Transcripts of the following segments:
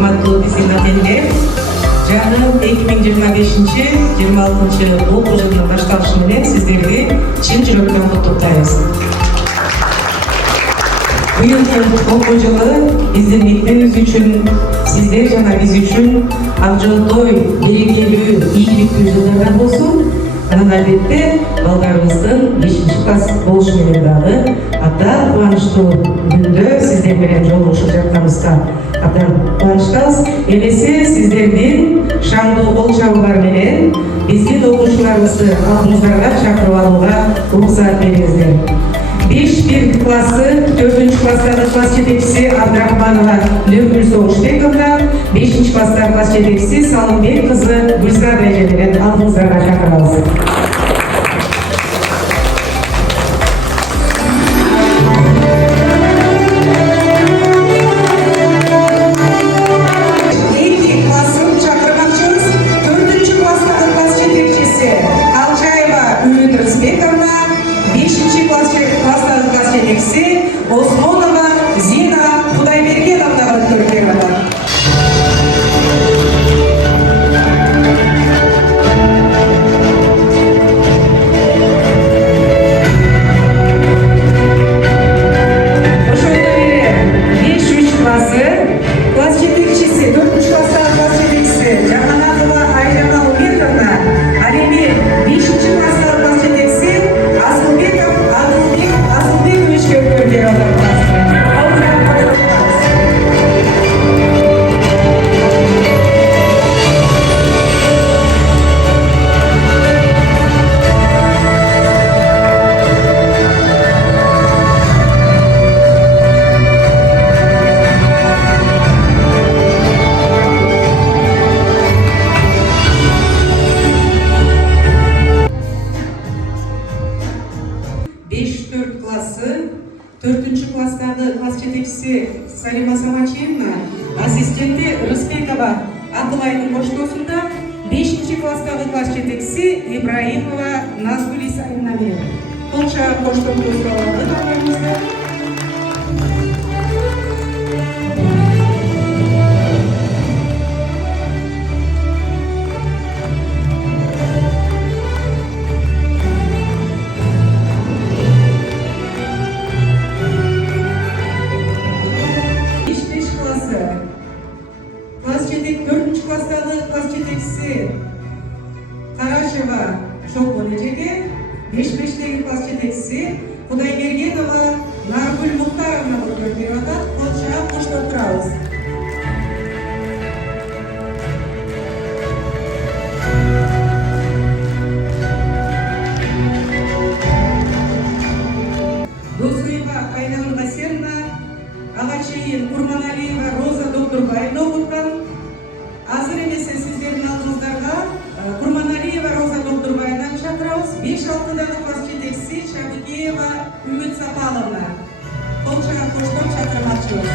урматтуу десенатендер, жаңы 2025-26 окуу жылынын башталышы менен сиздерди чын жүрөктөн куттуктайбыз. Быйылкы окуу жылы биздин мектебибиз үчүн, сиздер жана биз үчүн ак жолдой, берекелүү, ийгиликтүү жылдардан болсун. Анан албетте балдарыбыздын 5-класс болушу менен дагы абдан кубанычтуу күндө сиздер менен жолугушуп жатканыбызга абдан кубанычтабыз. Элесе сиздердин шаңдуу кол чабуулар менен биздин окуучуларыбызды алдыңыздарга чакырып алууга уруксат бериңиздер. 5-1 классы 4-класстагы класс жетекчиси Абдрахманова Лёгүл Соғышбековна, 5-класстагы класс жетекчиси Салымбек кызы Гүлзада эжелерин алдыңыздарга чакырабыз. Осмонова Зина Кудайбергеновна көркемова. Ошондой эле 5-3 классы класс жетекчиси, 4-класстагы класс жетекчиси Жаманатова Айжана Умеровна, ал эми 5-класстагы класс жетекчиси Асылбеков Асылбекович көркемова. Классы 4-класстагы класс жетекчиси Салима Самачевна, ассистенти Рыспекова Абдулайдын коштоосунда 5-класстагы класс жетекчиси Ибраимова Назгүл Исаевна менен колча коштоосунда кабыл. Класс жетекчиси Карашева Шолбон эжеге, 5-теги класс жетекчиси Кудайбергенова Наргүл Мухтаровна көркөп атат. Колча коштоп турабыз. Досуева Айнагүл Гасеновна, Агачейин Курманалиева Роза Доктурбаевна окуткан. Азыр эмесе сиздердин алдыңыздарга Курманалиева Роза Доктурбаевнаны чакырабыз. 5-6-дагы класс жетекчиси Чабыкеева Үмүт Сапаловна. Колчага коштоп чакырмакчыбыз.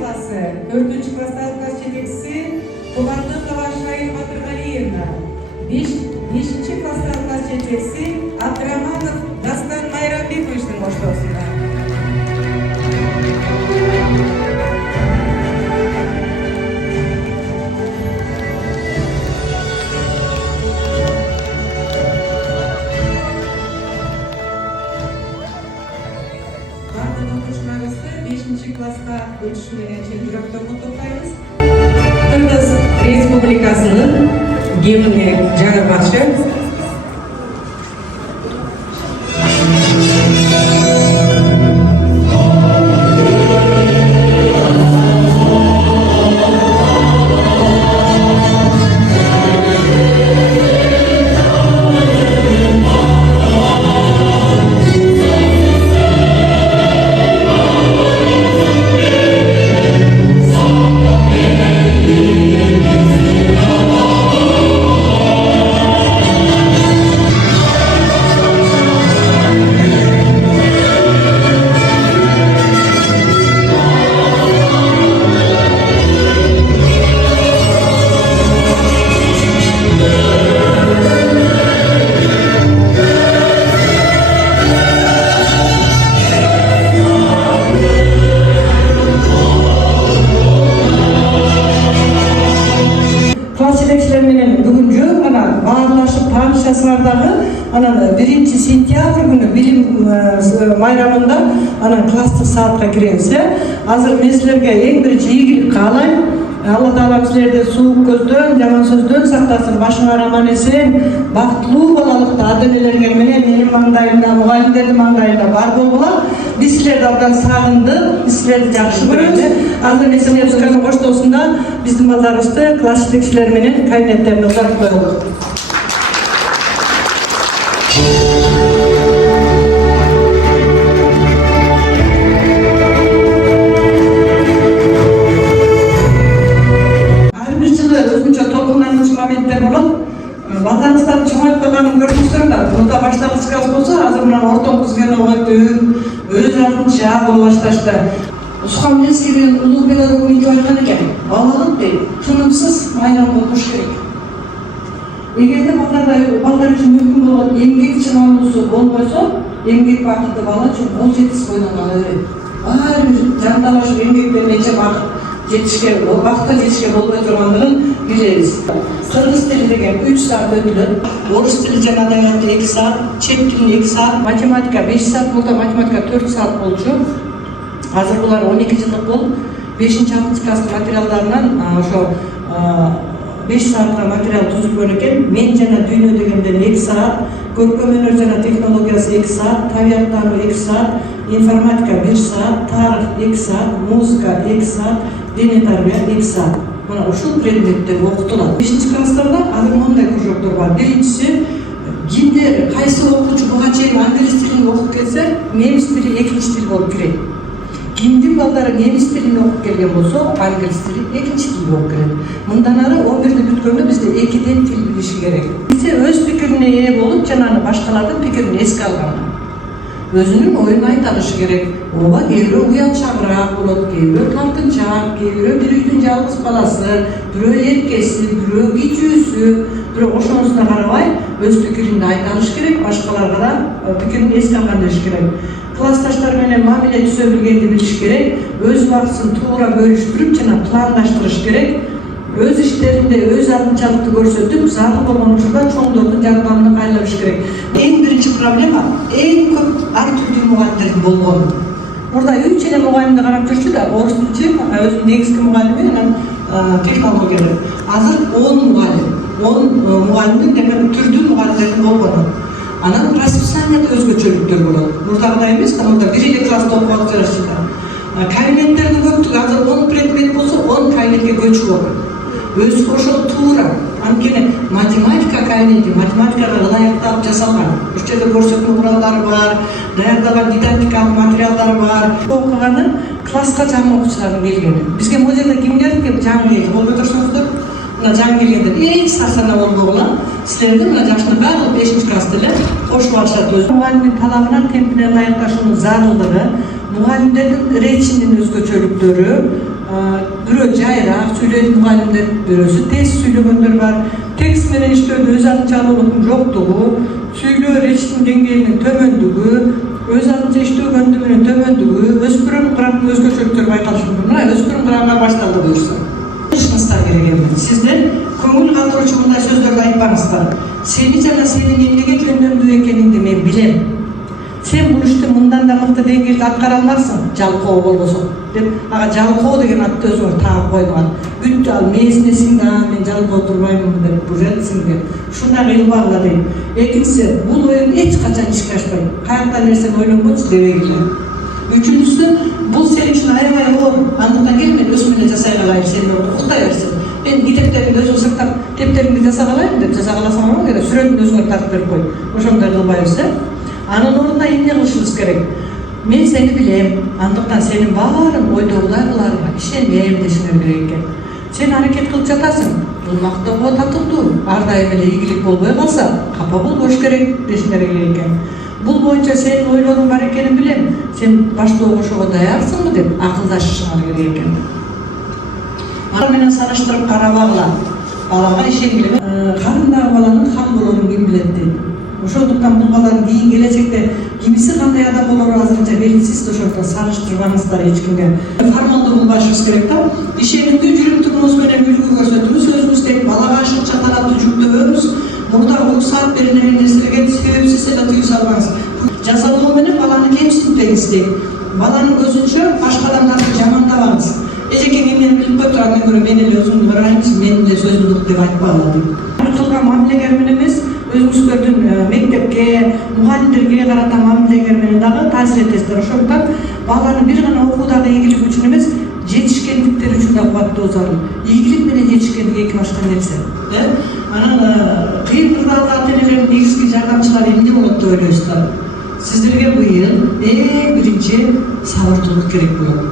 Классы 4-класстагы класс жетекчиси Кубандыкова Шайын Батыргалиевна, 5-класстагы класс жетекчиси Абдраманов Дастан Майрамбековичтин коштоосунда. Класска өтүшү менен чын жүрөктөн куттуктайбыз. Кыргыз Республикасынын гимни жаңырмакчы. аралашып таанышасыңар дагы. Анан 1 сентябрь күнү билим майрамында анан класстык саатка киребиз. Азыр мен силерге эң биринчи ийгилик каалайм. Алла Таала силерди суук көздөн, жаман сөздөн сактасын, башыңар аман эсен, бактылуу балалыкта ата-энелерге менен менин маңдайымда, мугалимдердин маңдайында бар болгула. Биз силерди абдан сагындык, биз силерди жакшы көрөбүз. Азыр мен силердин коштоосунда биздин балдарыбызды класс жетекчилери менен кабинеттерине узатып коелу. Балдарыңыздардын чоңоюп калганын көрдүңүздөр. Мында башталгыч класс болсо, азыр мына ортоңуз келип окуйт, өз артынча боло башташты. Сухамлинский деген улуу педагог мынтип айткан экен: балалык дейт, тынымсыз майрам болуш керек. Эгерде балдар үчүн мүмкүн болгон эмгек чыңалуусу болбойсо, эмгек бакыты бала үчүн ол жетиз бойдон кала берет. Баары бир жанталашып эмгектенмейинче жетишке, бакытка жетишке болбой тургандыгын билебиз. Кыргыз тили деген 3 саат өтүлөт, орус тили жана адабияты 2 саат, чет тили 2 саат, математика 5 саат болду, математика 4 саат болчу. Азыр булар 12 жылдык болуп, 5-6 класс материалдарынан ошо 5 саатка материал түзүлгөн экен. Мен жана дүйнө дегенден 2 саат, көркөм өнөр жана технологиясы 2 саат, табияттануу 2 саат, информатика 1 саат, тарых 2 саат, музыка 2 саат, дене тарбия 2 саат. Мына ушул предметтер окутулат. 5-класстарда азыр мындай кружоктор бар. Биринчиси, кимдер кайсы окуучу буга чейин англис тилин окуп келсе, немис тили экинчи тил болуп кирет. Кимдин балдары немис тилин окуп келген болсо, англис тили экинчи тил болуп кирет. Мындан ары 11-ти бүткөндө бизде 2ден тил билиши керек. Бизде өз пикирине ээ болуп, жанагы башкалардын пикирин эске алган. Өзүнүн оюн айта алышы керек. Ооба, кээ бирөө уянчагыраак болот, кээ бирөө талкынчаак, кээ бирөө бир үйдүн жалгыз баласы, бирөө эркеси, бирөө кичүүсү, бирок ошонусуна карабай өз пикирин айта алыш керек, башкаларга да пикирин эске алган деш керек. Классташтар менен мамиле түзө билгенди билиш керек, өз убактысын туура бөлүштүрүп жана пландаштырыш керек. Өз иштеринде өз артынчалыкты көрсөтүп, зарыл болгон учурда чоңдордун жардамын кайлабыш керек. Эң биринчи проблема эң көп ар түрдүү мугалимдердин болгону. Мурда 3 эле мугалимди карап жүрчү да, орус тилчи, өзүнүн негизги мугалими, анан технологиялар. Азыр 10 мугалим, 10 мугалимдин демек түрдүү мугалимдердин болгону. Анан расписаниеде өзгөчөлүктөр болот. Мурдагыдай эмес, мурда 1 класста окуп жатышты. Кабинеттердин көптүгү азыр 10 предмет болсо, 10 кабинетке көчүп болот. Өз ошол туура. Анткени математика кабинети математикага ылайыкталып жасалган. Бул жерде көрсөтмө куралдары бар, даярдалган дидактикалык материалдары бар. Окуганы класска жаңы окуучулардын келгени. Бизге бул жерде кимдер жаңы келди? Болбой турсаңыздар, мына жаңы келгендер эч сасана болбогула. Силердин мына жаштар баары 5-класста эле кошуп алышат. Өз мугалимдин талабына, темпине ылайыкташуунун зарылдыгы, мугалимдердин речинин өзгөчөлүктөрү, бирөө жайраак сүйлөйт мугалимдер, бирөөсү тез сүйлөгөндөр бар. Текст менен иштөөдө өз артынчалуулуктун жоктугу, сүйлөө речтин деңгээлинин төмөндүгү, өз артынча иштөгөндүгү менен төмөндүгү, өспүрүм кырактын өзгөчөлүктөрү байкалышат. Мына өспүрүм кырагына башталды буюрса. Ишыңыздар керек эмес. Сиздер көңүл калтыруучу мындай сөздөрдү айтпаңыздар. Сени жана сенин эмнеге жөндөмдүү экениңди мен билем. Сен бул ишти мындан да мыкты деңгээлде аткара алмаксың, жалкоо болбосо деп, ага жалкоо деген атты өзүңөр тагып койгон. Бүт ал мээсинесиң да, мен жалкоо турбаймын деп бужетсиң деп. Ушундай кыйлбагыла дейм. Экинчиси, бул оюн эч качан ишке ашпайт. Каяктан нерсени ойлонбочу дебегиле. Үчүнчүсү, бул сен үчүн аябай оор. Андыктан кел мен өзүм эле жасай калайын, сен уктай берсин. Мен китептеримди өзүм сырттап, тептеримди жасай калайын деп жасай каласаң болот, кээде сүрөтүн өзүңөр тартып берип кой. Ошондой кылбайбыз, Анын ордуна эмне кылышыбыз керек? Мен сени билем, андыктан сенин баарын ойдогуларыңа ишенем дешиңер керек экен. Сен аракет кылып жатасың. Бул мактоого татыктуу. Ар дайым эле ийгилик болбой калса, капа болбош керек дешиңер керек экен. Бул боюнча сенин ойлоруң бар экенин билем. Сен баштоого ошого даярсыңбы деп акылдашышыңар керек экен. Ар менен салыштырып карабагыла. Балага ишенгиле. Карындагы баланын хан болорун ким билет дейт. Ошондуктан бул баланын кийин келечекте кимиси кандай адам болору азырынча белгисиз, ошондуктан салыштырбаңыздар эч кимге. Формалдуу кылбашыбыз керек да. Ишенимдүү жүрүм турумуз менен үлгү көрсөтүбүз, өзүбүз тең балага ашыкча талапты жүктөбөбүз. мурда уруксаат берилген нерселерге себепсиз эле тыюу салбаңыз. Жазалоо менен баланы кемсинтпеңиз дейт. Баланын көзүнчө башка адамдарды жамандабаңыз. Эжеке мен билип кой тургандан көрө мен эле өзүмдү ырайымсыз, менин эле сөзүм ок деп айтпагыла дейт. Кылган мамилегер менен эмес, өзүңүздөрдүн мектепке, мугалимдерге карата мамилегер менен дагы таасир этесиздер. Ошондуктан баланы бир гана окуудагы ийгилик үчүн эмес, жетишкендиктер үчүн да кубаттоо зарыл. Ийгилик менен жетишкендик эки башка нерсе. Анан кыйын кырдаалда ата-энелердин негизги жардамчылары эмне болот деп ойлойсуздар? Сиздерге быйыл эң биринчи сабырдуулук керек болот.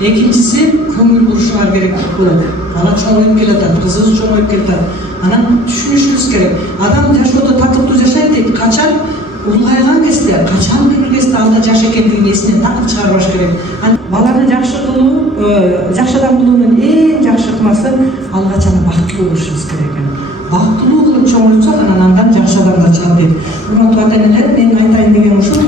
Экинчиси көңүл бурушуңар керек болот. Бала чоңоюп келатат, кызыбыз чоңоюп келатат. Анан түшүнүшүңүз керек. Адам жашоодо татыктуу жашайт дейт. Качан улгайган кезде, качан бир кезде анда жаш экендигин эсинен такып чыгарбаш керек. Баланы жакшы кылуу, жакшы адам кылуунун эң жакшы ыкмасы ал качан бактылуу болушубуз керек экен. Бактылуу кылып чоңойтсак, анан андан жакшы адамдар чыгат дейт. Урматтуу ата-энелер, мен айтайын деген ушул.